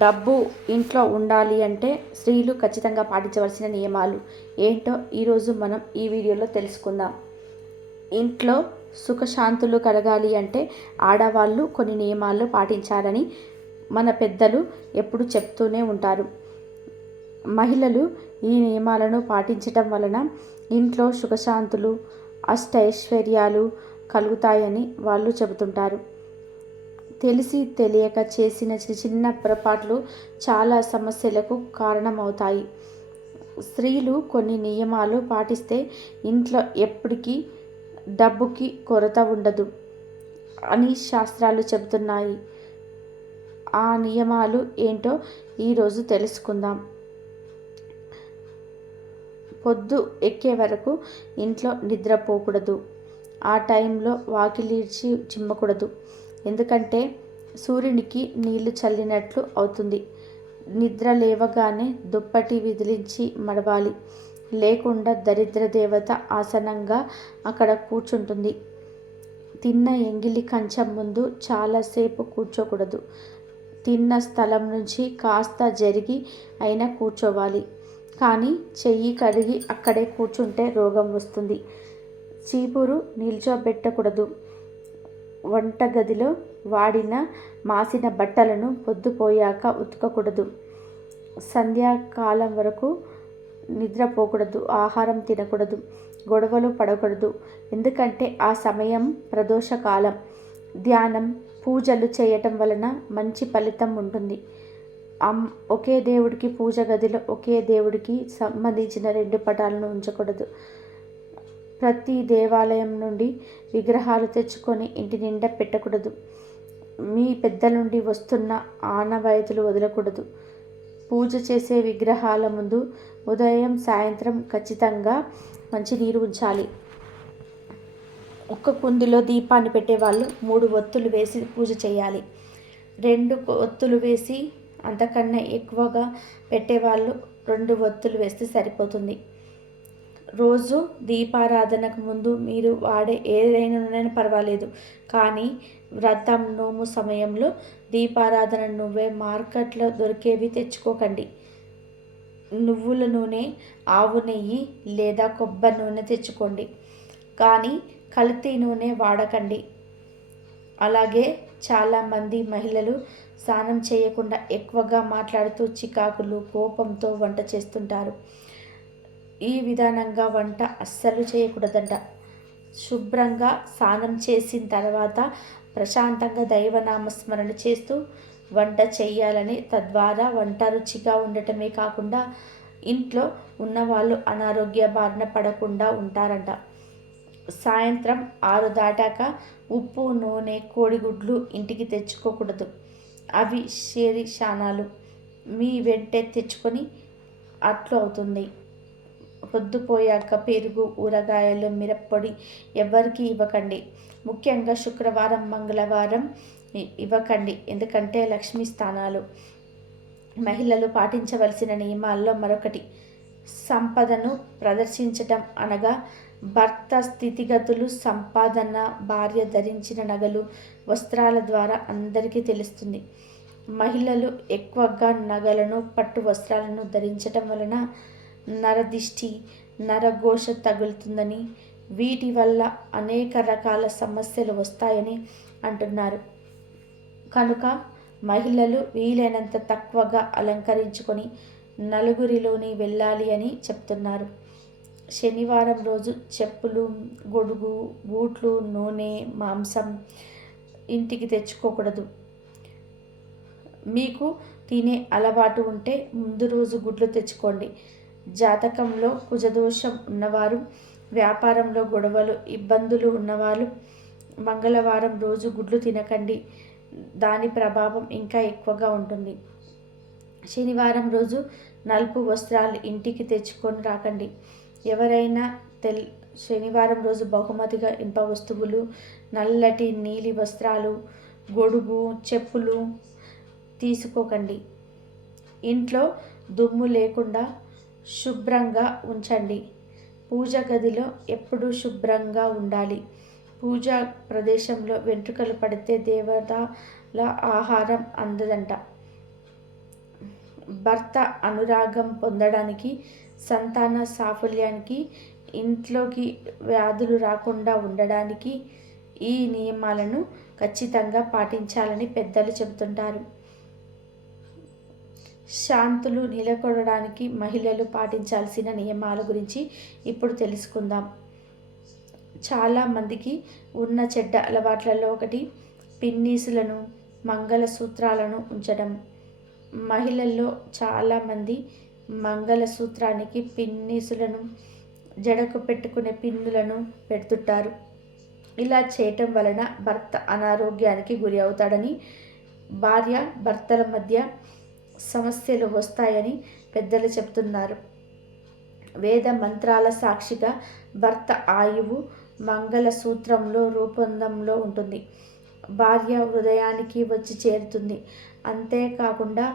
డబ్బు ఇంట్లో ఉండాలి అంటే స్త్రీలు ఖచ్చితంగా పాటించవలసిన నియమాలు ఏంటో ఈరోజు మనం ఈ వీడియోలో తెలుసుకుందాం. ఇంట్లో సుఖశాంతులు కలగాలి అంటే ఆడవాళ్ళు కొన్ని నియమాలు పాటించాలని మన పెద్దలు ఎప్పుడు చెప్తూనే ఉంటారు. మహిళలు ఈ నియమాలను పాటించటం వలన ఇంట్లో సుఖశాంతులు, అష్టైశ్వర్యాలు కలుగుతాయని వాళ్ళు చెబుతుంటారు. తెలిసి తెలియక చేసిన చిన్న పొరపాట్లు చాలా సమస్యలకు కారణమవుతాయి. స్త్రీలు కొన్ని నియమాలు పాటిస్తే ఇంట్లో ఎప్పటికీ డబ్బుకి కొరత ఉండదు అని శాస్త్రాలు చెబుతున్నాయి. ఆ నియమాలు ఏంటో ఈరోజు తెలుసుకుందాం. పొద్దు ఎక్కే వరకు ఇంట్లో నిద్రపోకూడదు. ఆ టైంలో వాకిలిడ్చి చిమ్మకూడదు. ఎందుకంటే సూర్యునికి నీళ్లు చల్లినట్లు అవుతుంది. నిద్ర లేవగానే దుప్పటి విదిలించి మడవాలి. లేకుండా దరిద్ర దేవత ఆసనంగా అక్కడ కూర్చుంటుంది. తిన్న ఎంగిలి కంచం ముందు చాలాసేపు కూర్చోకూడదు. తిన్న స్థలం నుంచి కాస్త జరిగి అయినా కూర్చోవాలి. కానీ చెయ్యి కడిగి అక్కడే కూర్చుంటే రోగం వస్తుంది. చీపురు నిల్చోబెట్టకూడదు. వంటగదిలో వాడిన మాసిన బట్టలను పొద్దుపోయాక ఉతకకూడదు. సంధ్యాకాలం వరకు నిద్రపోకూడదు. ఆహారం తినకూడదు. గొడవలు పడకూడదు. ఎందుకంటే ఆ సమయం ప్రదోషకాలం. ధ్యానం, పూజలు చేయటం వలన మంచి ఫలితం ఉంటుంది. ఒకే దేవుడికి పూజ గదిలో ఒకే దేవుడికి సంబంధించిన 2 పటాలను ఉంచకూడదు. ప్రతి దేవాలయం నుండి విగ్రహాలు తెచ్చుకొని ఇంటి నిండా పెట్టకూడదు. మీ పెద్దల నుండి వస్తున్న ఆనవాయితీలు వదలకూడదు. పూజ చేసే విగ్రహాల ముందు ఉదయం సాయంత్రం ఖచ్చితంగా మంచినీరు ఉంచాలి. ఒక్క కుందిలో దీపాన్ని పెట్టేవాళ్ళు 3 ఒత్తులు వేసి పూజ చేయాలి. 2 ఒత్తులు వేసి అంతకన్నా ఎక్కువగా పెట్టేవాళ్ళు 2 ఒత్తులు వేస్తే సరిపోతుంది. రోజు దీపారాధనకు ముందు మీరు వాడే ఏదైనా నూనె పర్వాలేదు. కానీ వ్రతం, నోము సమయంలో దీపారాధన నువ్వే మార్కెట్లో దొరికేవి తెచ్చుకోకండి. నువ్వుల నూనె, ఆవు నెయ్యి లేదా కొబ్బరి నూనె తెచ్చుకోండి. కానీ కల్తీ నూనె వాడకండి. అలాగే చాలామంది మహిళలు స్నానం చేయకుండా ఎక్కువగా మాట్లాడుతూ చికాకులు, కోపంతో వంట చేస్తుంటారు. ఈ విధానంగా వంట అస్సలు చేయకూడదంట. శుభ్రంగా స్నానం చేసిన తర్వాత ప్రశాంతంగా దైవనామస్మరణ చేస్తూ వంట చేయాలని. తద్వారా వంట రుచిగా ఉండటమే కాకుండా ఇంట్లో ఉన్నవాళ్ళు అనారోగ్య బారిన పడకుండా ఉంటారంట. సాయంత్రం 6 దాటాక ఉప్పు, నూనె, కోడిగుడ్లు ఇంటికి తెచ్చుకోకూడదు. అవి శరీశానాలు. మీ వెంటే తెచ్చుకొని అట్లు అవుతుంది. పొద్దుపోయాక పెరుగు, ఊరగాయలు, మిరప్పొడి ఎవరికి ఇవ్వకండి. ముఖ్యంగా శుక్రవారం, మంగళవారం ఇవ్వకండి. ఎందుకంటే లక్ష్మీ స్థానాలు. మహిళలు పాటించవలసిన నియమాల్లో మరొకటి సంపదను ప్రదర్శించటం. అనగా భర్త స్థితిగతులు, సంపాదన, భార్య ధరించిన నగలు, వస్త్రాల ద్వారా అందరికీ తెలుస్తుంది. మహిళలు ఎక్కువగా నగలను, పట్టు వస్త్రాలను ధరించటం వలన నరదిష్టి, నరఘోష తగులుతుందని, వీటి వల్ల అనేక రకాల సమస్యలు వస్తాయని అంటున్నారు. కనుక మహిళలు వీలైనంత తక్కువగా అలంకరించుకొని నలుగురిలోని వెళ్ళాలి అని చెప్తున్నారు. శనివారం రోజు చెప్పులు, గొడుగు, బూట్లు, నూనె, మాంసం ఇంటికి తెచ్చుకోకూడదు. మీకు తినే అలవాటు ఉంటే ముందు రోజు గుడ్లు తెచ్చుకోండి. జాతకంలో కుజదోషం ఉన్నవారు, వ్యాపారంలో గొడవలు, ఇబ్బందులు ఉన్నవాళ్ళు మంగళవారం రోజు గుడ్లు తినకండి. దాని ప్రభావం ఇంకా ఎక్కువగా ఉంటుంది. శనివారం రోజు నలుపు వస్త్రాలు ఇంటికి తెచ్చుకొని రాకండి. ఎవరైనా శనివారం రోజు బహుమతిగా ఇనుప వస్తువులు, నల్లటి నీలి వస్త్రాలు, గొడుగు, చెప్పులు తీసుకోకండి. ఇంట్లో దుమ్ము లేకుండా శుభ్రంగా ఉంచండి. పూజ గదిలో ఎప్పుడూ శుభ్రంగా ఉండాలి. పూజా ప్రదేశంలో వెంట్రుకలు పడితే దేవతల ఆహారం అందదంట. భర్త అనురాగం పొందడానికి, సంతాన సాఫల్యానికి, ఇంట్లోకి వ్యాధులు రాకుండా ఉండడానికి ఈ నియమాలను ఖచ్చితంగా పాటించాలని పెద్దలు చెబుతుంటారు. శాంతులు నెలకొనడానికి మహిళలు పాటించాల్సిన నియమాల గురించి ఇప్పుడు తెలుసుకుందాం. చాలామందికి ఉన్న చెడ్డ అలవాట్లలో ఒకటి పిన్నీసులను, మంగళసూత్రాలను ఉంచడం. మహిళల్లో చాలామంది మంగళసూత్రానికి పిన్నీసులను, జడకు పెట్టుకునే పిన్నులను పెడుతుంటారు. ఇలా చేయటం వలన భర్త అనారోగ్యానికి గురి అవుతాడని, భార్య భర్తల మధ్య సమస్యలు వస్తాయని పెద్దలు చెప్తున్నారు. వేద మంత్రాల సాక్షిగా భర్త ఆయువు మంగళసూత్రంలో రూపొందంలో ఉంటుంది. భార్య హృదయానికి వచ్చి చేరుతుంది. అంతేకాకుండా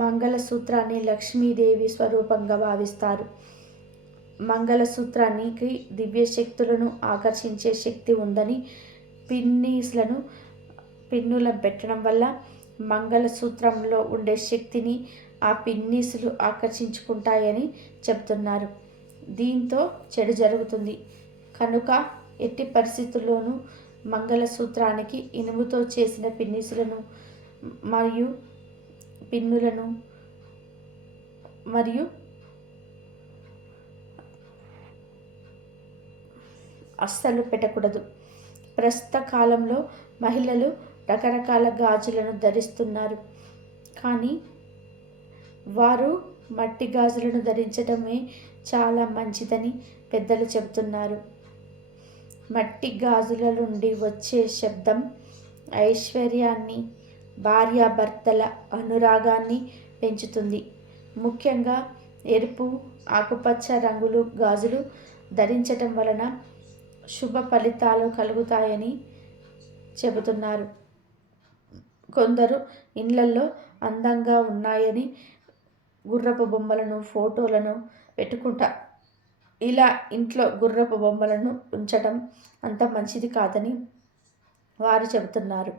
మంగళసూత్రాన్ని లక్ష్మీదేవి స్వరూపంగా భావిస్తారు. మంగళసూత్రానికి దివ్యశక్తులను ఆకర్షించే శక్తి ఉందని, పిన్నులను పెట్టడం వల్ల మంగళసూత్రంలో ఉండే శక్తిని ఆ పిన్నీసులు ఆకర్షించుకుంటాయని చెప్తున్నారు. దీంతో చెడు జరుగుతుంది. కనుక ఎట్టి పరిస్థితుల్లోనూ మంగళసూత్రానికి ఇనుముతో చేసిన పిన్నీసులను మరియు పిన్నులను మరియు అస్సలు పెట్టకూడదు. ప్రస్తుత కాలంలో మహిళలు రకరకాల గాజులను ధరిస్తున్నారు. కానీ వారు మట్టి గాజులను ధరించడమే చాలా మంచిదని పెద్దలు చెబుతున్నారు. మట్టి గాజుల నుండి వచ్చే శబ్దం ఐశ్వర్యాన్ని, భార్యాభర్తల అనురాగాన్ని పెంచుతుంది. ముఖ్యంగా ఎరుపు, ఆకుపచ్చ రంగులు గాజులు ధరించటం వలన శుభ ఫలితాలు కలుగుతాయని చెబుతున్నారు. కొందరు ఇళ్లలో అందంగా ఉన్నాయని గుర్రపు బొమ్మలను, ఫోటోలను పెట్టుకుంటారు. ఇలా ఇంట్లో గుర్రపు బొమ్మలను ఉంచడం అంత మంచిది కాదని వారు చెబుతున్నారు.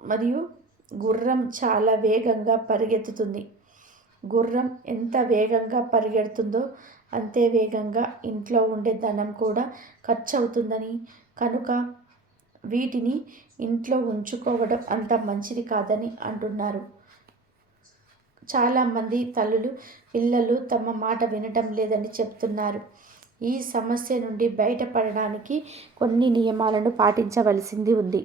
మరియు గుర్రం చాలా వేగంగా పరిగెత్తుతుంది. గుర్రం ఎంత వేగంగా పరిగెడుతుందో అంతే వేగంగా ఇంట్లో ఉండే ధనం కూడా ఖర్చు అవుతుందని, కనుక వీటిని ఇంట్లో ఉంచుకోవడం అంత మంచిది కాదని అంటున్నారు. చాలామంది తల్లులు, పిల్లలు తమ మాట వినటం లేదని చెప్తున్నారు. ఈ సమస్య నుండి బయటపడడానికి కొన్ని నియమాలను పాటించవలసింది ఉంది.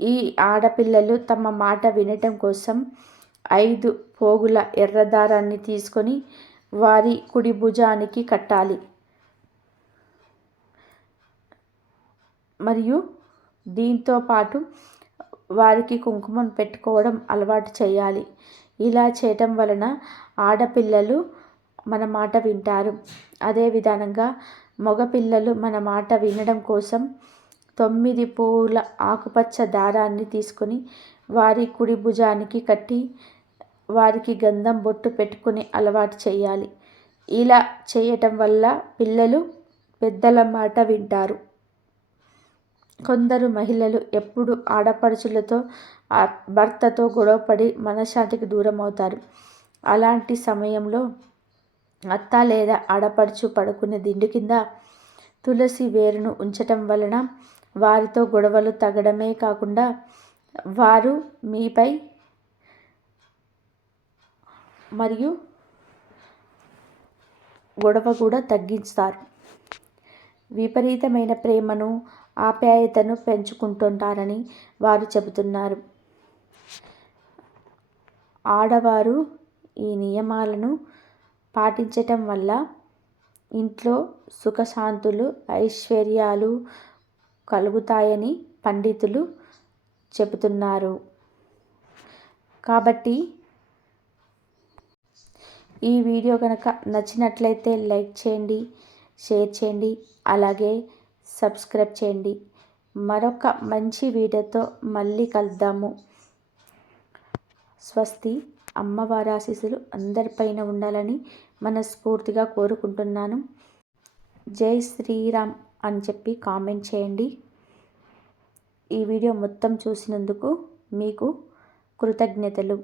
ఈ ఆడపిల్లలు తమ మాట వినటం కోసం 5 పోగుల ఎర్రదారాన్ని తీసుకొని వారి కుడి భుజానికి కట్టాలి. మరియు దీంతో పాటు వారికి కుంకుమను పెట్టుకోవడం అలవాటు చేయాలి. ఇలా చేయటం వలన ఆడపిల్లలు మన మాట వింటారు. అదే విధంగా మగపిల్లలు మన మాట వినడం కోసం 9 పువ్వుల ఆకుపచ్చ దారాన్ని తీసుకొని వారి కుడి భుజానికి కట్టి వారికి గంధం బొట్టు పెట్టుకుని అలవాటు చేయాలి. ఇలా చేయటం వల్ల పిల్లలు పెద్దల మాట వింటారు. కొందరు మహిళలు ఎప్పుడు ఆడపడుచులతో, భర్తతో గొడవపడి మనశ్శాంతికి దూరం అవుతారు. అలాంటి సమయంలో అత్త లేదా ఆడపడుచు పడుకునే దిండు కింద తులసి వేరును ఉంచటం వలన వారితో గొడవలు తగ్గడమే కాకుండా వారు మీపై మరియు గొడవ కూడా తగ్గిస్తారు. విపరీతమైన ప్రేమను, ఆప్యాయతను పెంచుకుంటుంటారని వారు చెబుతున్నారు. ఆడవారు ఈ నియమాలను పాటించటం వల్ల ఇంట్లో సుఖశాంతులు, ఐశ్వర్యాలు కలుగుతాయని పండితులు చెబుతున్నారు. కాబట్టి ఈ వీడియో కనుక నచ్చినట్లయితే లైక్ చేయండి, షేర్ చేయండి, అలాగే సబ్స్క్రైబ్ చేయండి. మరొక మంచి వీడియోతో మళ్ళీ కలుద్దాము. స్వస్తి. అమ్మవారి ఆశీస్సులు అందరిపైన ఉండాలని మనస్ఫూర్తిగా కోరుకుంటున్నాను. జై శ్రీరామ్ అని చెప్పి కామెంట్ చేయండి. ఈ వీడియో మొత్తం చూసినందుకు మీకు కృతజ్ఞతలు.